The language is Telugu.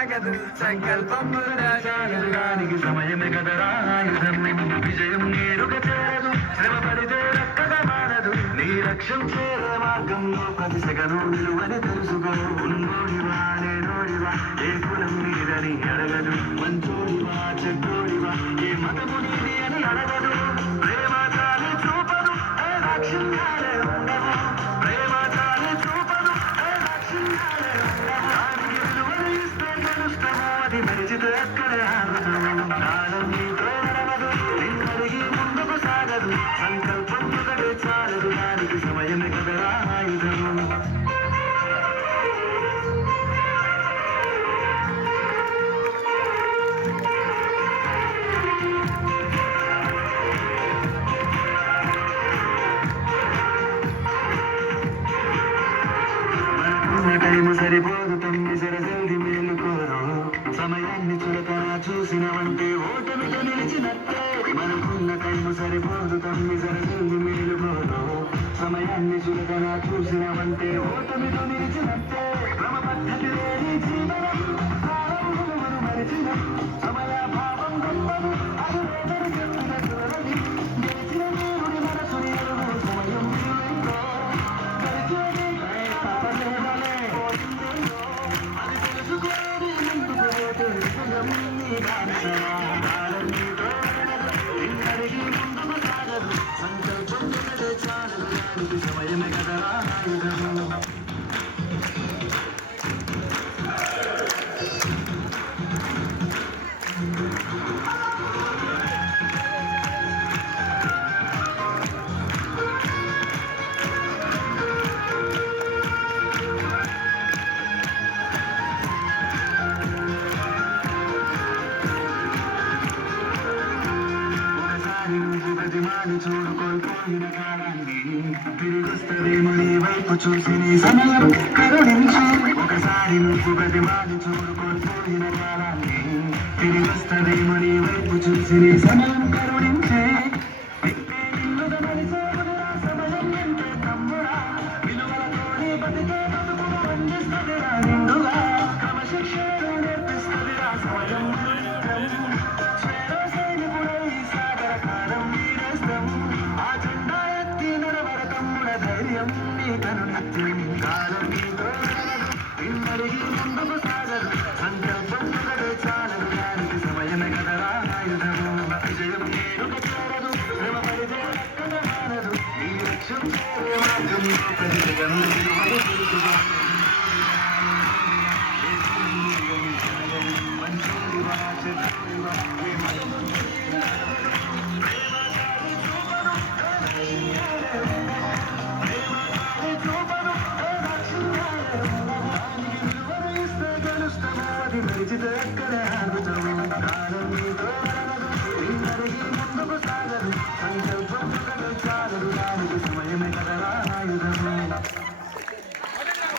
సాగదు సంకల్పం రాజానికి సమయమే కదరా ఆయుధం విజయం నేరుగా చేరదు శ్రమ పడితే రక్కగా మారదు నీ లక్ష్యం చేరే మార్గంలో ప్రతి సెగను నిలువని తెలుసుకో ఉన్నోడివా నేనోడివా ఏ కులం నీదని అడగదు మంచోడివా చెడ్డోడివా ఏ మతము నీది అని అడగదు ప్రేమ చాలి చూపదు ఏ లక్ష్యాలే ఉండవు ప్రేమ చాలి చూపదు ఏ లక్ష్యాలే ఉండవు దానికి విలువలు ఇస్తే గెలుస్తాము అది మరిచితే అక్కడే ఆగుతాము కాలం నీతో నడవదు నిన్నడిగి ముందుకు సాగదు సంకల్పం ఒకటే చాలదు దానికి సమయమే కదరా ఆయుధము టైము సరిపోదు తమ్మి సరజల్ది మేలుకోరు సమయాన్ని చులకన చూసినవంటే ఓటమితో నిలిచినట్టే మనకున్న టైము సరిపోదు తమ్మి సరజల్ది మేలుకోరు సమయాన్ని చులకన చూసినవంటే ఓటమితో నిలిచినట్టే క్రమ పద్ధతి లేని జీవనం కాలం మరిచిన సమయ భావం గొప్పదు అది చెప్పిన చూడని గెలిచిన వీరుడి మనసుని ఎరుగు సమయం విలువెంతో గడిచేది సమయమే కదరా ఆయుధము ప్రతిమాని చూడు కోల్పోయిన కాలాన్ని తిరిగొస్తదేమో నీ వైపు చూసి నీ సమయం కరుణించు ఒకసారి నువ్వు ప్రతిమాని చూడు కోల్పోయిన కాలాన్ని తిరిగొస్తదేమో నీ వైపు చూసి నీ సమయం కరుణించే సమయం అంటే తమ్ముడా విలువలతోనే బతికే బతుకును అందిస్తుందిరా నిండుగా క్రమశిక్షణ నేర్పిస్తుందిరా సమయం పరిచిత